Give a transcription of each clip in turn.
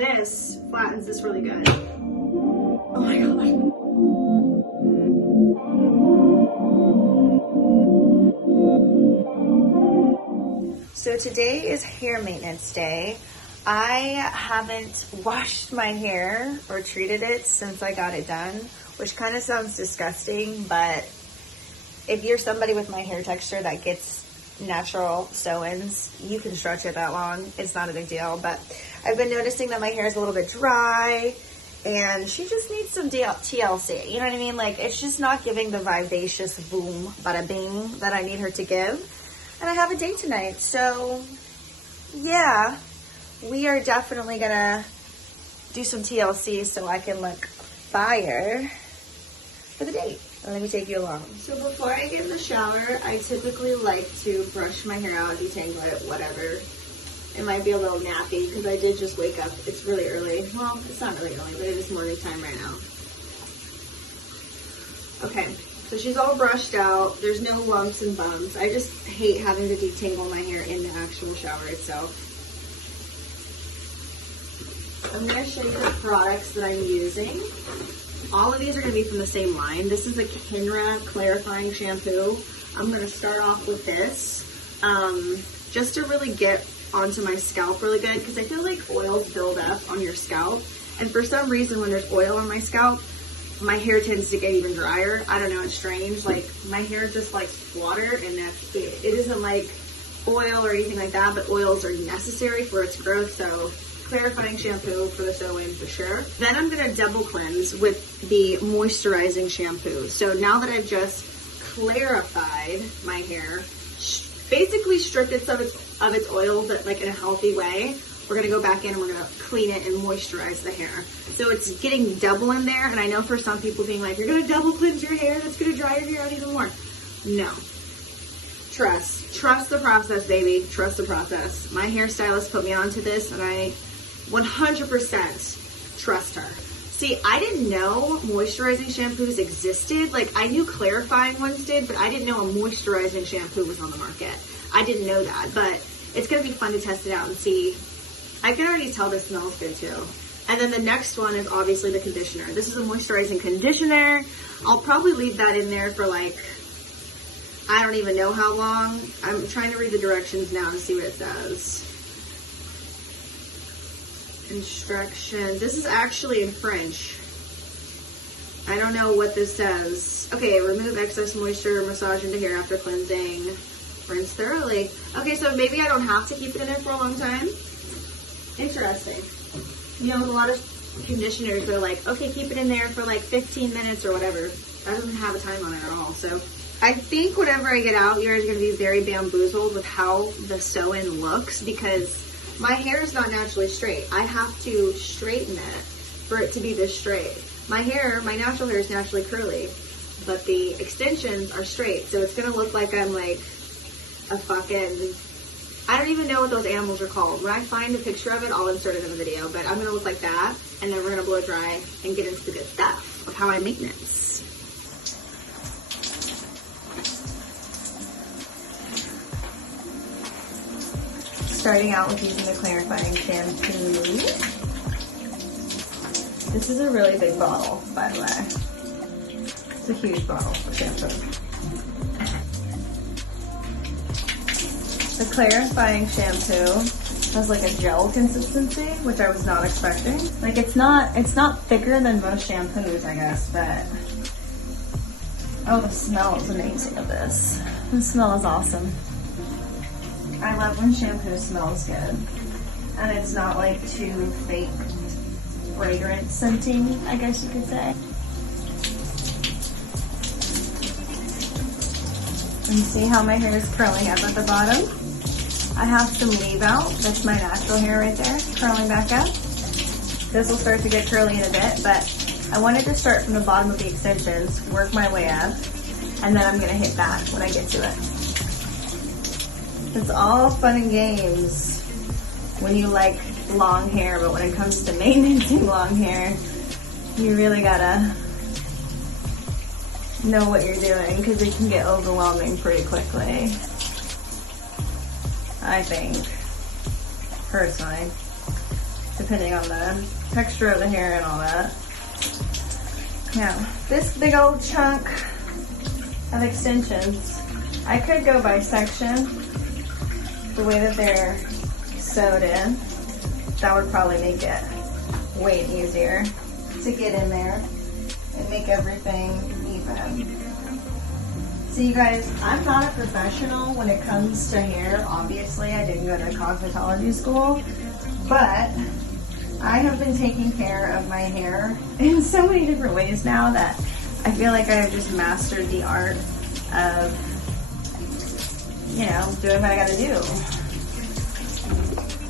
This flattens this really good. Oh my god. So today is hair maintenance day. I haven't washed my hair or treated it since I got it done, which kind of sounds disgusting, but if you're somebody with my hair texture that gets natural sew-ins, you can stretch it that long. It's not a big deal, but I've been noticing that my hair is a little bit dry and she just needs some TLC. You know what I mean? Like, it's just not giving the vivacious boom, bada bing that I need her to give. And I have a date tonight, so yeah, we are definitely gonna do some TLC so I can look fire for the date. Let me take you along. So before I get in the shower, I typically like to brush my hair out, detangle it, whatever. It might be a little nappy because I did just wake up. It's really early. Well, it's not really early, but it is morning time right now. Okay, so she's all brushed out. There's no lumps and bumps. I just hate having to detangle my hair in the actual shower itself. I'm going to show you the products that I'm using. All of these are going to be from the same line. This is the Kenra clarifying shampoo. I'm going to start off with this just to really get onto my scalp really good, because I feel like oils build up on your scalp, and for some reason when there's oil on my scalp, my hair tends to get even drier. I don't know, it's strange. Like, my hair just likes water, and that's it. It isn't like oil or anything like that, but oils are necessary for its growth, so clarifying shampoo for the sew-in for sure. Then I'm gonna double cleanse with the moisturizing shampoo. So now that I've just clarified my hair, basically stripped it of its oil, but like in a healthy way, we're gonna go back in and we're gonna clean it and moisturize the hair. So it's getting double in there, and I know for some people being like, you're gonna double cleanse your hair, that's gonna dry your hair out even more. No. Trust the process, baby. Trust the process. My hairstylist put me onto this, and I 100% trust her. See, I didn't know moisturizing shampoos existed. Like, I knew clarifying ones did, but I didn't know a moisturizing shampoo was on the market. I didn't know that, but it's gonna be fun to test it out and see. I can already tell this smells good too. And then the next one is obviously the conditioner. This is a moisturizing conditioner. I'll probably leave that in there for like, I don't even know how long. I'm trying to read the directions now to see what it says. Instructions. This is actually in French. I don't know what this says. Okay, remove excess moisture, massage into hair after cleansing, rinse thoroughly. Okay, so maybe I don't have to keep it in there for a long time. Interesting. You know, a lot of conditioners are like, okay, keep it in there for like 15 minutes or whatever. That doesn't have a time on it at all. So I think whenever I get out, you guys are going to be very bamboozled with how the sew-in looks, because my hair is not naturally straight. I have to straighten it for it to be this straight. My natural hair is naturally curly, but the extensions are straight. So it's gonna look like I'm like a fucking, I don't even know what those animals are called. When I find a picture of it, I'll insert it in the video, but I'm gonna look like that, and then we're gonna blow dry and get into the good stuff of how I maintenance. Starting out with using the clarifying shampoo. This is a really big bottle, by the way. It's a huge bottle of shampoo. The clarifying shampoo has like a gel consistency, which I was not expecting. Like, it's not thicker than most shampoos, I guess, but oh, the smell is amazing of this. The smell is awesome. I love when shampoo smells good, and it's not like too fake fragrance scenting, I guess you could say. And see how my hair is curling up at the bottom? I have some leave out. That's my natural hair right there, curling back up. This will start to get curly in a bit, but I wanted to start from the bottom of the extensions, work my way up, and then I'm gonna hit back when I get to it. It's all fun and games when you like long hair, but when it comes to maintaining long hair, you really gotta know what you're doing, because it can get overwhelming pretty quickly. I think, personally. depending on the texture of the hair and all that. Now, this big old chunk of extensions, I could go by section, the way that they're sewed in. That would probably make it way easier to get in there and make everything even. So you guys, I'm not a professional when it comes to hair. Obviously, I didn't go to cosmetology school, but I have been taking care of my hair in so many different ways now that I feel like I've just mastered the art of, you know, doing what I gotta do.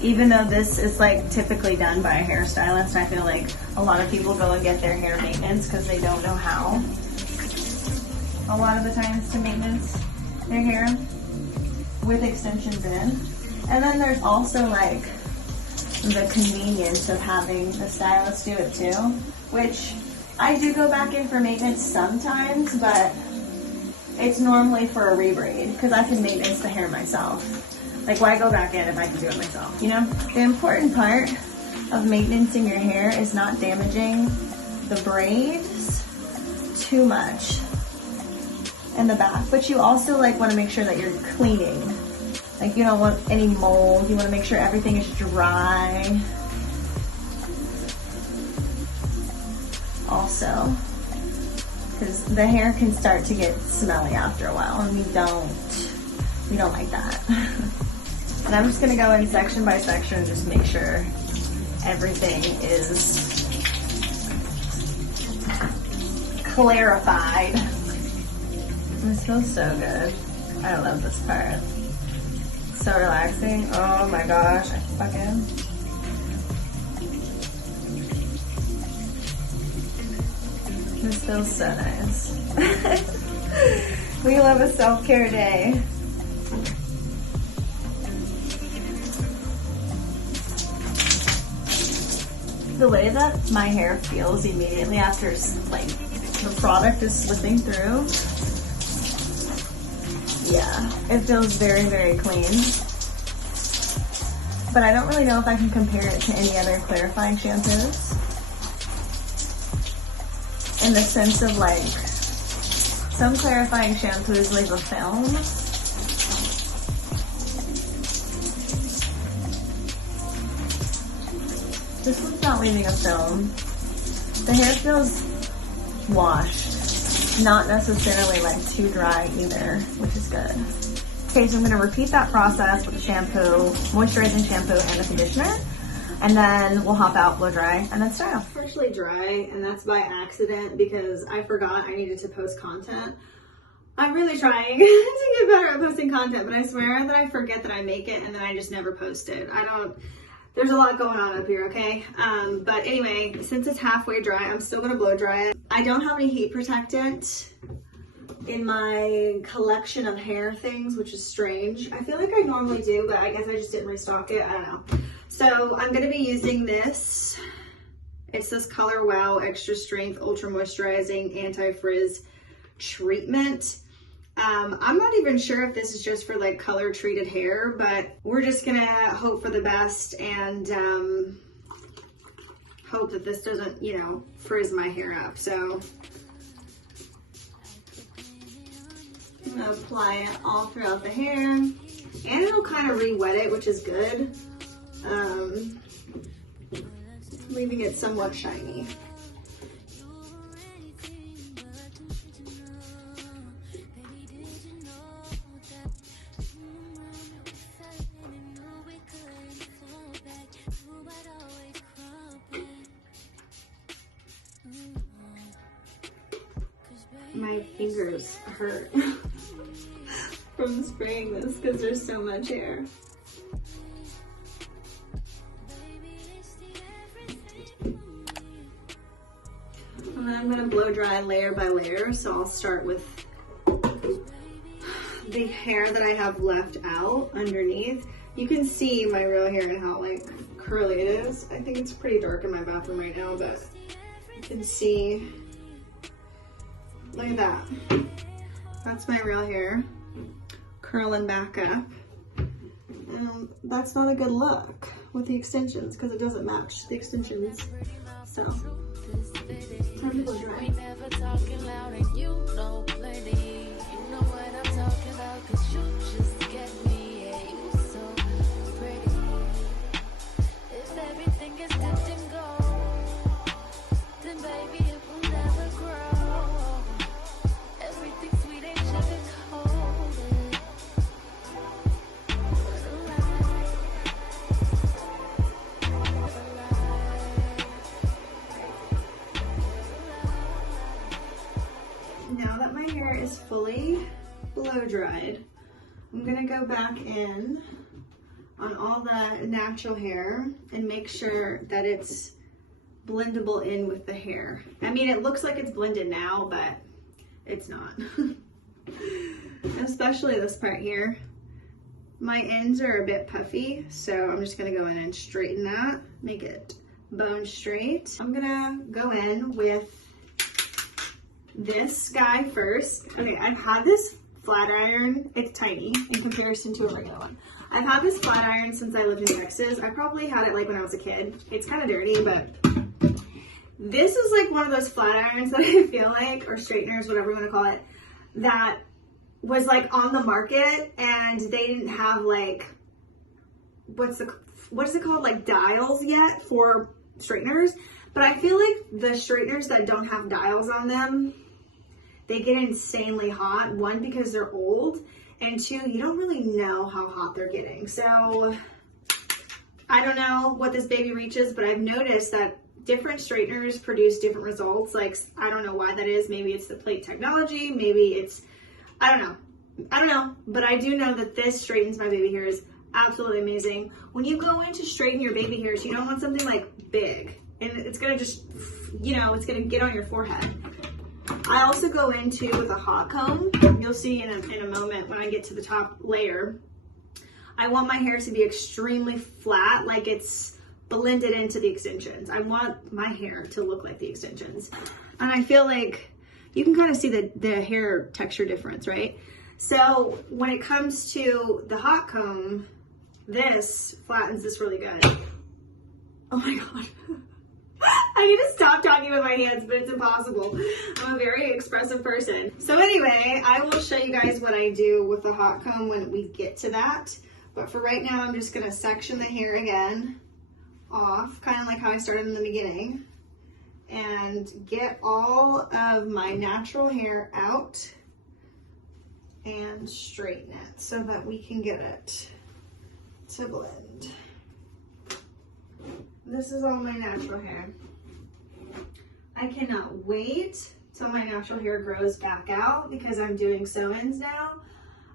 Even though this is like typically done by a hairstylist, I feel like a lot of people go and get their hair maintenance because they don't know how. A lot of the times to maintenance their hair with extensions in. And then there's also like the convenience of having the stylist do it too, which I do go back in for maintenance sometimes, but it's normally for a rebraid because I can maintenance the hair myself. Like, why go back in if I can do it myself, you know? The important part of maintaining your hair is not damaging the braids too much in the back, but you also like want to make sure that you're cleaning. Like, you don't want any mold. You want to make sure everything is dry. Also, because the hair can start to get smelly after a while, and we don't like that. And I'm just gonna go in section by section and just make sure everything is clarified. This feels so good. I love this part. So relaxing. Oh my gosh, I fucking. This feels so nice. We love a self-care day. The way that my hair feels immediately after like the product is slipping through, yeah, it feels very, very clean. But I don't really know if I can compare it to any other clarifying shampoos. In the sense of like, some clarifying shampoos leave a film. This one's not leaving a film. The hair feels washed. Not necessarily like too dry either, which is good. Okay, so I'm gonna repeat that process with the shampoo, moisturizing shampoo, and the conditioner. And then we'll hop out, blow dry, and then style. Partially dry, and that's by accident because I forgot I needed to post content. I'm really trying to get better at posting content, but I swear that I forget that I make it and then I just never post it. There's a lot going on up here, okay? But anyway, since it's halfway dry, I'm still gonna blow dry it. I don't have any heat protectant in my collection of hair things, which is strange. I feel like I normally do, but I guess I just didn't restock it, I don't know. So I'm gonna be using this. It's this Color Wow Extra Strength Ultra Moisturizing Anti-Frizz Treatment. I'm not even sure if this is just for like color treated hair, but we're just gonna hope for the best and hope that this doesn't, you know, frizz my hair up. So I'm gonna apply it all throughout the hair, and it'll kind of re-wet it, which is good. Leaving it somewhat shiny. My fingers hurt from spraying this because there's so much hair. And then I'm going to blow dry layer by layer. So I'll start with the hair that I have left out underneath. You can see my real hair and how like curly it is. I think it's pretty dark in my bathroom right now, but you can see. Look at that. That's my real hair curling back up. That's not a good look. with the extensions because it doesn't match the extensions. So, time to blow dry. Now that my hair is fully blow dried, I'm gonna go back in on all the natural hair and make sure that it's blendable in with the hair. I mean, it looks like it's blended now, but it's not. Especially this part here. My ends are a bit puffy, so I'm just gonna go in and straighten that, make it bone straight. I'm gonna go in with this guy first. Okay, I've had this flat iron. It's tiny in comparison to a regular one. I've had this flat iron since I lived in Texas. I probably had it like when I was a kid. It's kind of dirty, but this is like one of those flat irons that I feel like, or straighteners, whatever you want to call it, that was like on the market and they didn't have like, what is it called? Like dials yet for straighteners. But I feel like the straighteners that don't have dials on them, they get insanely hot. One, because they're old, and two, you don't really know how hot they're getting. So I don't know what this baby reaches, but I've noticed that different straighteners produce different results. Like, I don't know why that is. Maybe it's the plate technology. Maybe it's, I don't know. But I do know that this straightens my baby hairs absolutely amazing. When you go in to straighten your baby hairs, you don't want something like big. And it's gonna just, you know, it's gonna get on your forehead. I also go into with a hot comb. You'll see in a moment when I get to the top layer. I want my hair to be extremely flat, like it's blended into the extensions. I want my hair to look like the extensions. And I feel like you can kind of see the hair texture difference, right? So when it comes to the hot comb, this flattens this really good. Oh my God. I need to stop talking with my hands, but it's impossible. I'm a very expressive person. So anyway, I will show you guys what I do with the hot comb when we get to that. But for right now, I'm just gonna section the hair again off, kind of like how I started in the beginning, and get all of my natural hair out and straighten it so that we can get it to blend. This is all my natural hair. I cannot wait till my natural hair grows back out because I'm doing sew-ins now.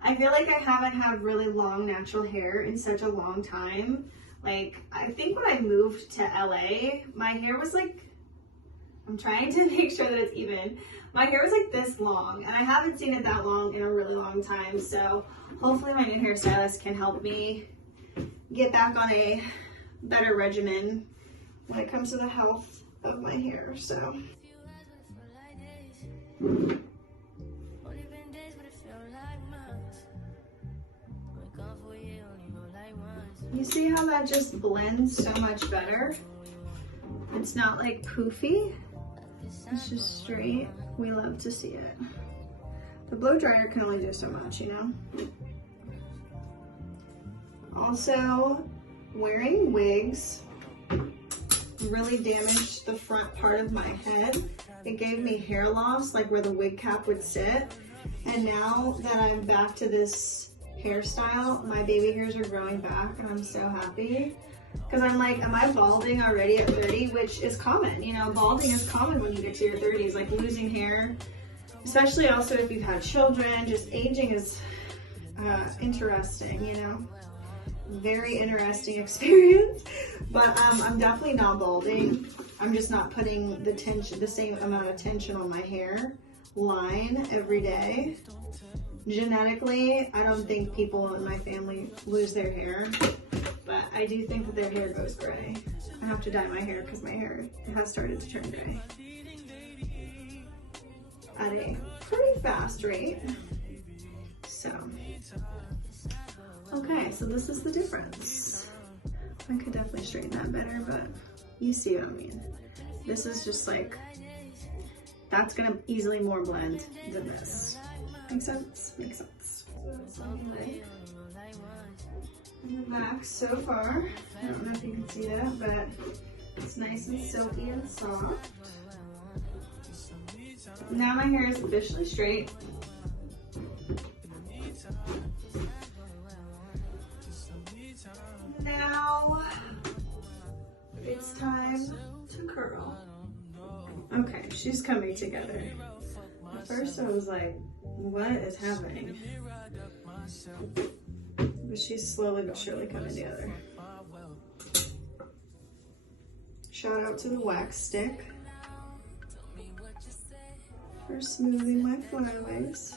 I feel like I haven't had really long natural hair in such a long time. Like, I think when I moved to LA, my hair was like, I'm trying to make sure that it's even. My hair was like this long, and I haven't seen it that long in a really long time. So hopefully my new hairstylist can help me get back on a better regimen when it comes to the health of my hair. So you see how that just blends so much better? It's not like poofy, it's just straight. We love to see it. The blow dryer can only do so much, you know? Also, wearing wigs really damaged the front part of my head. It gave me hair loss, like where the wig cap would sit. And now that I'm back to this hairstyle, my baby hairs are growing back, and I'm so happy. Because I'm like, am I balding already at 30? Which is common, you know, balding is common when you get to your 30s, like losing hair. Especially also if you've had children, just aging is interesting, you know. Very interesting experience. But I'm definitely not balding. I'm just not putting the same amount of tension on my hair line every day. Genetically, I don't think people in my family lose their hair, but I do think that their hair goes gray. I have to dye my hair because my hair has started to turn gray at a pretty fast rate. So, okay, so this is the difference. I could definitely straighten that better, but you see what I mean. This is just like, that's gonna easily more blend than this. Make sense? Makes sense. So it's looking in the back so far. I don't know if you can see that, but it's nice and silky and soft. Now my hair is officially straight. Now it's time to curl. Okay, she's coming together. At first I was like, what is happening? But she's slowly but surely coming together. Shout out to the wax stick for smoothing my flyaways.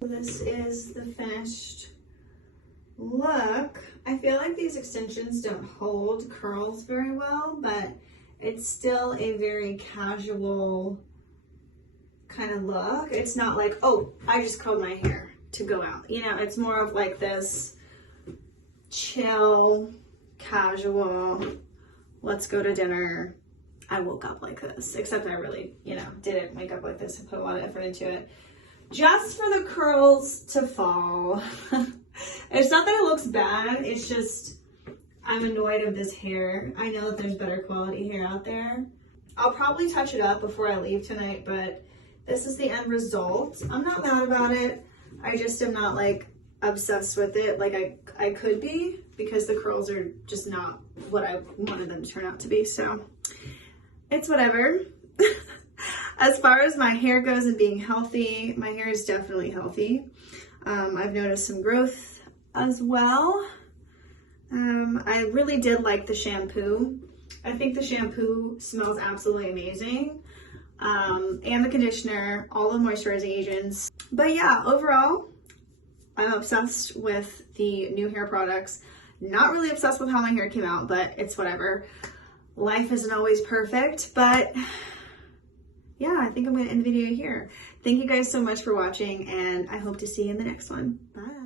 This is the finished look. I feel like these extensions don't hold curls very well, but it's still a very casual kind of look. It's not like, oh, I just curled my hair to go out. You know, it's more of like this chill, casual, let's go to dinner. I woke up like this, except I really, you know, didn't wake up like this and put a lot of effort into it. Just for the curls to fall. It's not that it looks bad, it's just I'm annoyed of this hair. I know that there's better quality hair out there. I'll probably touch it up before I leave tonight, but this is the end result. I'm not mad about it. I just am not like obsessed with it like I could be, because the curls are just not what I wanted them to turn out to be. So it's whatever. As far as my hair goes and being healthy, my hair is definitely healthy. I've noticed some growth as well. I really did like the shampoo. I think the shampoo smells absolutely amazing. And the conditioner, all the moisturizing agents. But yeah, overall, I'm obsessed with the new hair products. Not really obsessed with how my hair came out, but it's whatever. Life isn't always perfect, but yeah, I think I'm going to end the video here. Thank you guys so much for watching, and I hope to see you in the next one. Bye.